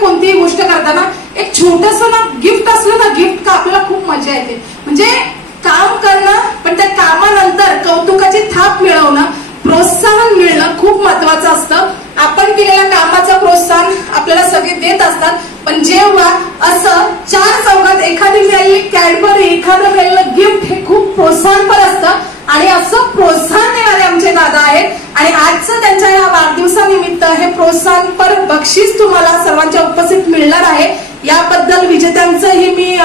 कोणतीही गोष्ट करताना एक छोटस ना गिफ्ट असलं ना, गिफ्ट का आपल्याला खूप मजा येते. म्हणजे काम करणं पण त्या कामानंतर कौतुकाची थाप मिळवणं, प्रोत्साहन मिळणं खूप महत्वाचं असतं. आपण केलेल्या कामाचं प्रोत्साहन आपल्याला सगळे देत असतात, पण जेव्हा असं चार चौघात एखादी मिळालेली कॅडबरी, एखादं मिळालेलं गिफ्ट हे खूप प्रोत्साहनपर असतं. आणि असं प्रोत्साहन देणारे आमचे दादा आहेत. आणि आजचं त्यांच्या या वाढदिवसानिमित्त हे प्रोत्साहनपर बक्षीस तुम्हाला सर्वांच्या उपस्थित मिळणार आहे. याबद्दल विजेत्यांचंही मी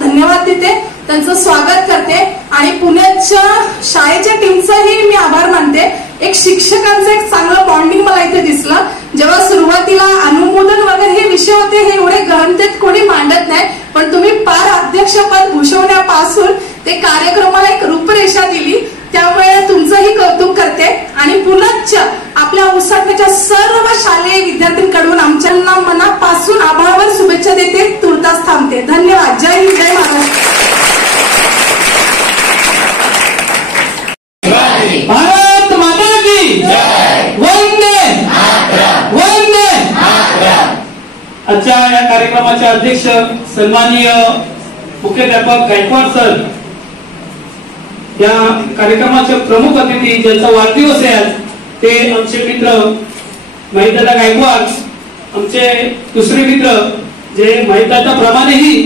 धन्यवाद देते, त्यांचं स्वागत करते. आणि पुण्याच्या शाळेच्या टीमचंही मी आभार मानते. एक शिक्षकांचं एक चांगलं बॉन्डिंग मला इथे दिसलं. जेव्हा सुरुवातीला अनुमोदन वगैरे हे विषय होते, हे एवढे गहनतेत कोणी मांडत नाही, पण तुम्ही पार अध्यक्षपद भूषवण्यापासून ते कार्यक्रमाला एक रूपरेषा दिली, त्यामुळे तुमचंही कौतुक करते. आणि पुण्याच्या आपल्या उसाटण्याच्या सर्व शालेय विद्यार्थ्यांकडून आमच्या मनापासून आभारावर शुभेच्छा देते. तुर्तास थांबते. धन्यवाद. जय हिंद, जय महाराष्ट्र. भारत माता की वंदे वंदे. आजच्या या कार्यक्रमाचे अध्यक्ष सन्माननीय मुख्याध्यापक गायकवाड सर, या कार्यक्रमाचे प्रमुख अतिथी ज्यांचा वाढदिवस आहे ते आमचे मित्र महिदादा गायकवाड, आमचे दुसरे मित्र जे महिदादा प्रमाणेही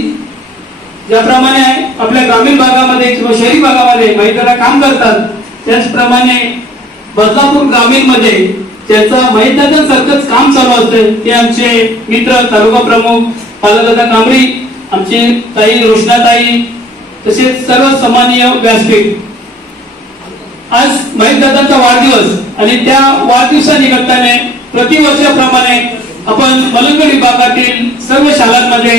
ज्याप्रमाणे आपल्या ग्रामीण भागामध्ये किंवा शहरी भागामध्ये महिदादा काम करतात, त्याचप्रमाणे बदलापूर ग्रामीण मध्ये ज्यांचं महिदादांसारखंच काम चालू असतं ते आमचे मित्र तालुका प्रमुख पालदादा कांबरी, आमची ताई रोशनाताई, तसेच सर्व सन्माननीय व्यासपीठ. आज महिदादांचा वाढदिवस आणि त्या वाढदिवसानिमित्ताने प्रतिवर्षाप्रमाणे आपण मलंगड विभागातील सर्व शाळांमध्ये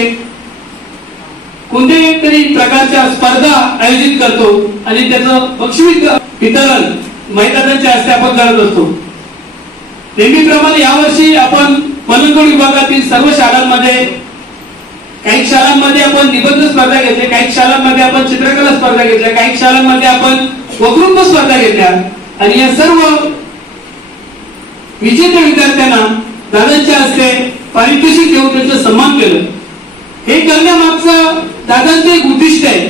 कोणत्याही तरी प्रकारच्या स्पर्धा आयोजित करतो आणि त्याचं बक्षीस वितरण महिदादांच्या हस्ते आपण करत असतो. नेहमीप्रमाणे यावर्षी आपण मलंगड विभागातील सर्व शाळांमध्ये, काही शाळांमध्ये आपण निबंध स्पर्धा घेतल्या, काही शाळांमध्ये आपण चित्रकला स्पर्धा घेतल्या, काही शाळांमध्ये आपण वक्तृत्व स्पर्धा घेतल्या. आणि या सर्व विजेत्या विद्यार्थ्यांना दादांच्या हस्ते पारितोषिक देऊन त्यांचा सन्मान केलं. हे करण्यामागचं दादांचं एक उद्दिष्ट आहे.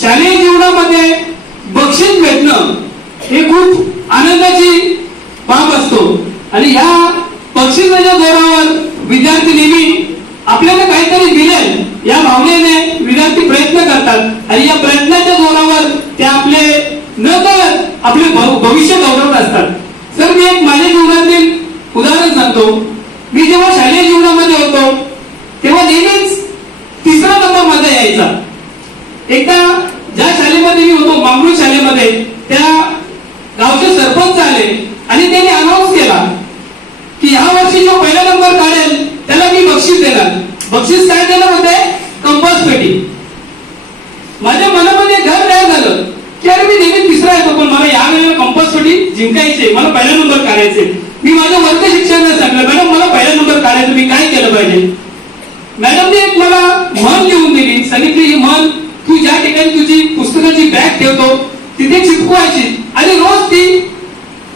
शालेय जीवनामध्ये बक्षीस भेटणं हे खूप आनंदाची बाब असतो आणि ह्या बक्षिसाच्या जोरावर विद्यार्थी नेहमी आपल्याला काहीतरी मिळेल या भावनेने विद्यार्थी प्रयत्न करतात आणि या प्रयत्नाच्या जोरावर ते आपले नकळत आपले भविष्य घडवत असतात. सर, मी एक माझ्या जीवनातील उदाहरण सांगतो. मी जेव्हा शालेय जीवनामध्ये होतो तेव्हा नेहमीच तिसरा नंबर मध्ये यायचा. एकदा ज्या शाळेमध्ये मी होतो, मांगरूळ शाळेमध्ये, त्या गावचे सरपंच आले आणि त्यांनी अनाऊन्स केला की या वर्षी जो पहिला नंबर काढेल त्याला मी बक्षीस देणार. बक्षीस काय देणार होते? कंपास पेटी. माझ्या मनामध्ये घर तयार झालं की अरे मी नेहमी तिसरा येतो, पण मला यावेळेला कंपास पेटी जिंकायचे, मला पहिला नंबर काढायचे. मी माझ्या वर्ग शिक्षकांना सांगितलं, मॅडम मला पहिला नंबर काढायचा, मी काय केलं पाहिजे? मॅडमने एक मला म्हण लिहून दिली. सांगितली, ही म्हण तू ज्या ठिकाणी तुझी पुस्तकाची बॅग ठेवतो तिथे चिपकवायची आणि रोज ती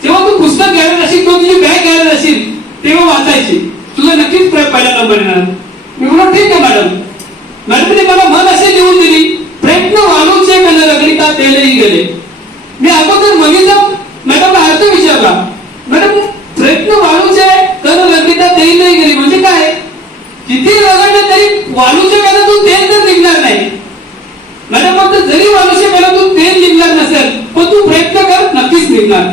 जेव्हा तू पुस्तक घ्यायला जाशील किंवा तुझी बॅग घ्यायला जाशील तेव्हा वाचायची, तुला नक्कीच पहिला नंबर येणार. मी म्हणून ठीक आहे मॅडम. मॅडमने मला म्हण अशी लिहून दिली, प्रयत्न वाढूचे न रगडिता तेलही गेले. मी अगोदर बघितलं, मॅडमला अर्थ विचारला, मॅडम प्रयत्न वाढूचे न रगडिता तेलही गेली म्हणजे काय? किती रगडले तरी वाळूच्या पेनातून तेल तर निघणार नाही. मॅडम फक्त जरी वाळूच्या पेनातून तेल निघणार नसेल पण तू प्रयत्न कर, नक्कीच निघणार.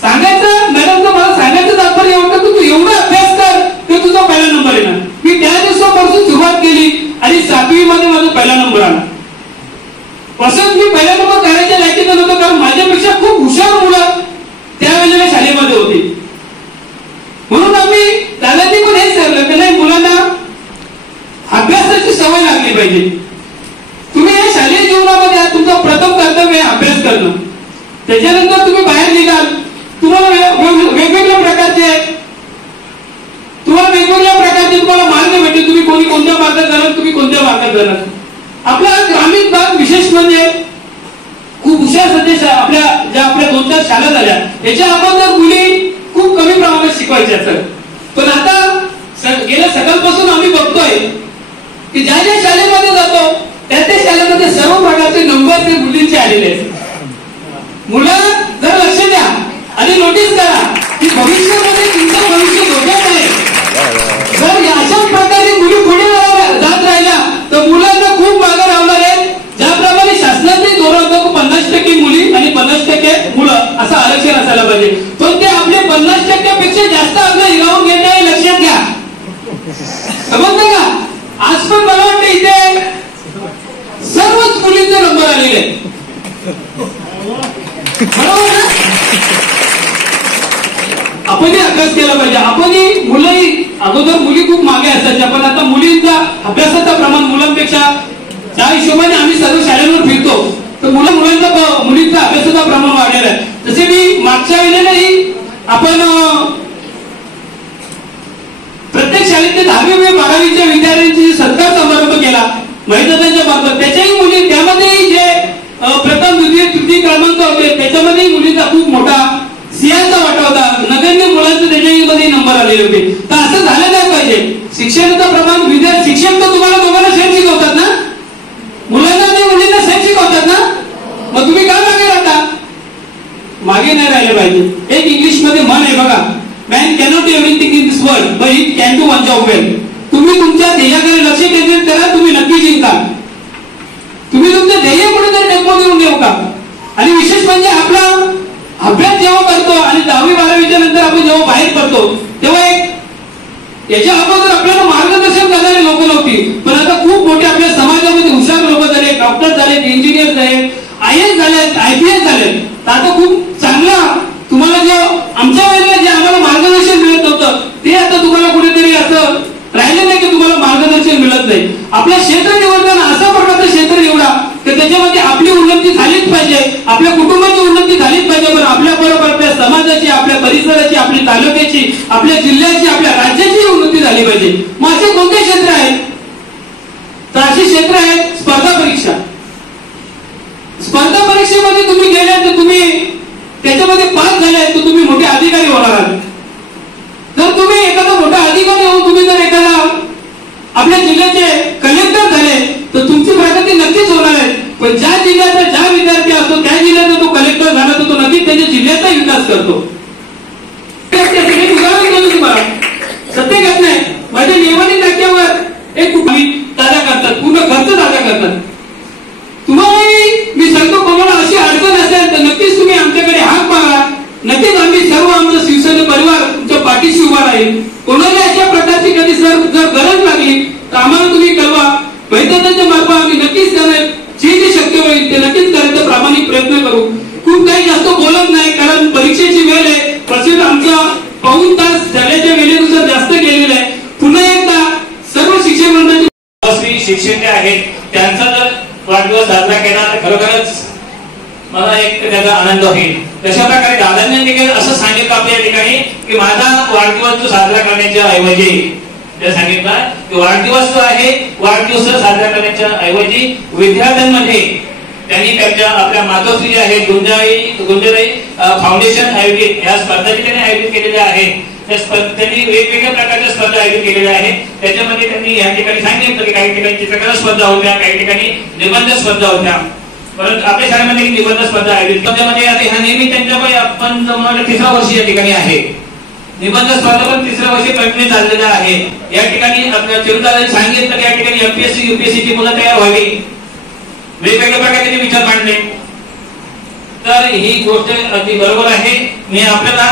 सांगायचं मॅडमचं मला सांगायचं तात्पर्य होतं की तू एवढा अभ्यास कर तर तुझा पहिला नंबर येणार. मी त्या दिवसापासून सुरुवात केली आणि 7वी मध्ये माझा पहिला नंबर आला. असंच मी पहिला नंबर करायच्या लायकीचं नव्हतं, कारण माझ्यापेक्षा खूप हुशार मुलं त्यावेळेला शाळेमध्ये होती. म्हणून आम्ही दादांनी पण हेच ठरलं की नाही, मुलांना अभ्यासाची सवय लागली पाहिजे. तुम्ही या शालेय जीवनामध्ये तुमचं प्रथम कर्तव्य आहे अभ्यास करणं. त्याच्यानंतर तुम्ही बाहेर निघाल, तुम्हाला वेगवेगळ्या प्रकारचे तुम्हाला मार्ग भेटेल. तुम्ही कोणी कोणत्या मार्गात जाणार, तुम्ही कोणत्या मार्गात जाणार. आपला ग्रामीण भाग विशेष म्हणजे खूप हुशार सध्या आपल्या 2-4 शाळा झाल्या, याच्या अगोदर मुली खूप कमी प्रमाणात शिकवायच्या सर. पण आता गेल्या सकाळपासून आम्ही बघतोय की ज्या ज्या शाळेमध्ये जातो त्या शाळेमध्ये सर्व प्रकारचे नंबर ते मुलींचे आलेले आहेत. मुलं जर लक्ष द्या आणि नोटीस करा की भविष्यामध्ये तुमचं भविष्य धोक्यात आहे. जर अशाच प्रकारे मुली पुढे जात राहिल्या तर मुलांना खूप मागे राहणार आहे. ज्याप्रमाणे शासनाचे धोरण होतं 50% मुली आणि 50% मुलं असं आरक्षण असायला पाहिजे, पण ते आपले 50% पेक्षा जास्त आपलं हिरावून घेत आहे, लक्षात घ्या. समजलं का? आज पण मला वाटतं इथे सर्वच मुलींचे नंबर आलेले आहेत. बरोबर ना? आपणही अभ्यास केला पाहिजे. आपणही मुलंही अगोदर मुली खूप मागे असायच्या, पण आता मुलींचा अभ्यासाचं प्रमाण मुलांपेक्षा त्या हिशोबाने आम्ही सर्व शाळेवर फिरतो तर मुलींचा अभ्यासाचं प्रमाण वाढलेलं आहे. तसे मी मागच्या वेळेलाही आपण प्रत्येक शाळेतले 10वी 12वीच्या विद्यार्थ्यांची सत्कार समारंभ केला महिलांच्या मार्फत. त्याच्याही मुली त्यामध्येही जे प्रथम द्वितीय तृतीय क्रमांक होते त्याच्यामध्ये मुलींचा खूप मोठा सिंहाचा वाटा होता. नगण्य मुलांचे त्याच्यामध्ये नंबर आलेले होते. तर असं झालं नाही पाहिजे. शिक्षणाचं प्रमाण शिक्षण तर तुम्हाला दोघांना सेम शिकवतात ना, मुलांना आणि मुलींना सेम शिकवतात ना, मग तुम्ही का मागे राहता? मागे नाही राहिले पाहिजे. एक इंग्लिश मध्ये म्हण आहे बघा, man cannot do everything in this world but it can do one job well. तुम्ही तुमच्या ध्येयाकडे लक्ष केंद्रित करा, तुम्ही नक्की जिंकाल. तुम्ही तुमचं ध्येय कुठेतरी टेकवून देऊन देऊ का? आणि विशेष म्हणजे आपला अभ्यास जेव्हा करतो आणि 10वी 12वीच्या नंतर आपण जेव्हा बाहेर पडतो तेव्हा एक याच्या अगोदर आपल्याला मार्गदर्शन करणारे लोक नव्हती, पण आता खूप मोठे आपल्या समाजामध्ये हुशार लोक झाले, डॉक्टर झाले, इंजिनियर झाले, IAS झालेत, IPS झालेत. तर आता खूप चांगला तुम्हाला जे आमच्या वेळेला जे आम्हाला मार्गदर्शन मिळत होतं ते आता तुम्हाला कुठेतरी असं राहिलं नाही की तुम्हाला मार्गदर्शन मिळत नाही. आपलं क्षेत्र निवडताना असा प्रकारचं क्षेत्र निवडा की त्याच्यामध्ये आपली उन्नती झालीच पाहिजे, आपल्या कुटुंबाची उन्नती झालीच पाहिजे, पण आपल्या बरोबर आपल्या समाजाची, आपल्या परिसराची, आपल्या तालुक्याची, आपल्या जिल्ह्याची, आपल्या राज्याची उन्नती झाली पाहिजे. मग असे कोणते क्षेत्र आहेत? तर अशी क्षेत्र आहेत स्पर्धा परीक्षा. स्पर्धा परीक्षेमध्ये तुम्ही गेले तर तुम्ही त्याच्यामध्ये पास झाले तर तुम्ही मोठे अधिकारी होणार आहात. जर तुम्ही एखादा मोठा अधिकारी होऊन तुम्ही जर एखादा आपल्या जिल्ह्याचे कलेक्टर झाले तर तुमची प्रगती नक्कीच होणार आहे. पण ज्या जिल्ह्याचा ज्या विद्यार्थी असतो त्या जिल्ह्याचा तो कलेक्टर झाला तर तो नक्कीच त्याच्या जिल्ह्याचा विकास करतो. उदाहरण देतो तुम्हाला, सत्य घटना आहे. माझ्या नियमानी नाक्यावर एक कुटुंबी ताजा करतात, पूर्ण खर्च ताजा करतात. तुम्हालाही मी सांगतो कोणाला अशी अडचण असेल तर नक्कीच तुम्ही आमच्याकडे हाक मारा. नक्कीच आम्ही सर्व आमचं शिवसेना परिवार तुमच्या पाठीशी उभा राहील. कोणाला अशा प्रकारची कधी जर गरज लागली तर आम्हाला तुम्ही कळवा. वैद्यकांच्या मार्फत आम्ही नक्कीच त्यांना जे शक्य होईल ते नक्कीच करायचा प्रामाणिक प्रयत्न करू. खूप काही जास्त बोलत नाही कारण परीक्षेची वेळ आहे. प्रसिद्ध आमचा पाऊण तास झाल्याच्या वेळेनुसार जास्त गेलेला आहे. पुन्हा एकदा सर्व शिक्षक मंडळाचे शिक्षक जे आहेत त्यांचा जर वाढदिवस साजरा केला तर खरोखरच मला एक त्याचा आनंद होईल. तशा प्रकारे दादांनी देखील असं सांगितलं आपल्या ठिकाणी की माझा वाढदिवस साजरा करण्याच्या ऐवजी ते सांगितलं की वाढदिवस जो आहे वाढदिवस साजरा करण्याच्या ऐवजी विद्यार्थ्यांमध्ये त्यांनी त्यांच्या आपल्या मातोश्री जे आहेत गुंजाई फाउंडेशन आयोजित या स्पर्धा त्यांनी आयोजित केलेल्या आहेत. त्यांनी वेगवेगळ्या प्रकारच्या स्पर्धा आयोजित केलेल्या आहेत. त्याच्यामध्ये त्यांनी या ठिकाणी सांगितलं की काही ठिकाणी चित्रकला स्पर्धा होत्या, काही ठिकाणी निबंध स्पर्धा होत्या. परंतु आपल्या शाळेमध्ये निबंध स्पर्धा आयोजित स्पर्धेमध्ये आता ह्या नेहमी त्यांच्याकडे आपण जमवलं 3रा वर्षी या ठिकाणी आहे. निबंध स्पर्धा पण 3ऱ्या वर्षी कंटिन्यू चाललेला आहे. या ठिकाणी आपल्या चिरुदादांनी सांगितलं की या ठिकाणी MPSC UPSC ची मुलं तयार व्हावी, वेगवेगळ्या प्रकारचे विचार मांडले. तर ही गोष्ट अगदी बरोबर आहे. मी आपल्याला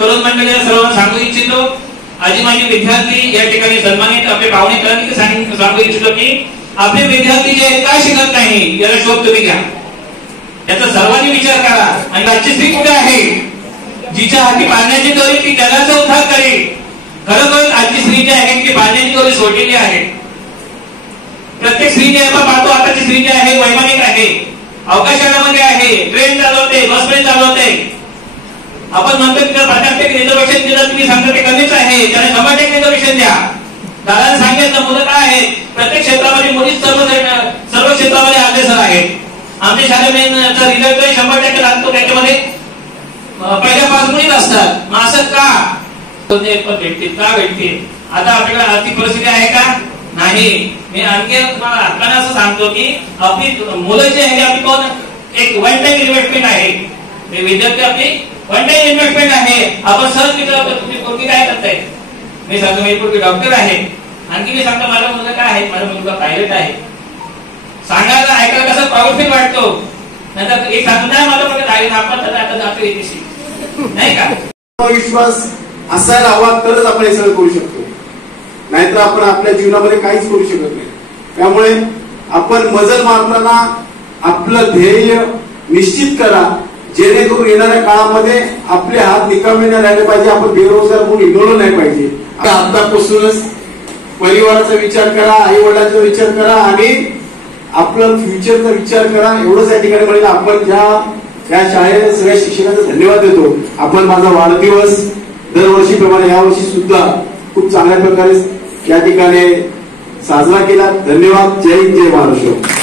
तरुण मंडळीला सर्वांना सांगू इच्छितो, आजी माझे विद्यार्थी या ठिकाणी सन्मानित आपले पाहुणेकरांनी सांगू इच्छितो की आपले विद्यार्थी जे का शिकत नाही याला शोध तुम्ही घ्या, याचा सर्वांनी विचार करा. आणि राज्यश्री कुठे आहे? जिच्या हाती पाण्याची दोरी ती जगाचा उद्धार करेल. खरोखर आजची स्त्री जी आहे ती पाण्याची दोरी सोडलेली आहे. प्रत्येक स्त्री जी आपण पाहतो आताची स्त्री जी आहे वैमानिक आहे, अवकाशयानामध्ये आहे, ट्रेन चालवते, बस ट्रेन चालवते. आपण म्हणतो की 50% रिझर्वेशन दिलं तुम्ही सांगता ते कमीच आहे, त्याने 100% रिझर्वेशन द्या. दादाने सांगितलं मुलं काय आहेत प्रत्येक क्षेत्रामध्ये मुलीच सर्व क्षेत्रामध्ये अग्रेसर आहेत. आमच्या शाळेचा रिझल्ट 100% लागतो, त्याच्यामध्ये पहिल्या 5 मुलीच असतात. मग असं का भेटतील? आता आपल्याकडे आर्थिक परिस्थिती आहे का? नाही. मी आणखी तुम्हाला हक्काने असं सांगतो की आपली मुलं जे आहे आपली कोण एक वन टाइम इन्व्हेस्टमेंट आहे. विद्यार्थी आपली वन टाइम इन्व्हेस्टमेंट आहे. आपण सहज विचारतो तुम्ही पोरगी काय करताय? मी सांगतो मी पोरगी डॉक्टर आहे. आणखी मी सांगतो माझा मुलगा काय आहे? माझा मुलगा पायलट आहे. सांगायला ऐकायला कसं प्राउडफील वाटतो. नंतर एक सांगतो नाही माझा मुलगा गाडी नापास आता जातो येते नाही का? विश्वास असायला हवा तरच आपण हे सगळं करू शकतो. नाहीतर आपण आपल्या जीवनामध्ये काहीच करू शकत नाही. त्यामुळे आपण मजल मारताना आपलं ध्येय निश्चित करा, जेणेकरून येणाऱ्या काळामध्ये आपले हात निकामी नाही राहिले पाहिजे. आपण बेरोजगार म्हणून हिंडवलं नाही पाहिजे. आतापासूनच परिवाराचा विचार करा, आई वडिलांचा विचार करा आणि आपलं फ्युचरचा विचार करा. एवढंच या ठिकाणी म्हणेल. आपण या शाळेला सगळ्या शिक्षकांचा धन्यवाद देतो. आपण माझा वाढदिवस दरवर्षीप्रमाणे यावर्षी सुद्धा खूप चांगल्या प्रकारे या ठिकाणी साजरा केला. धन्यवाद. जय हिंद, जय महाराष्ट्र.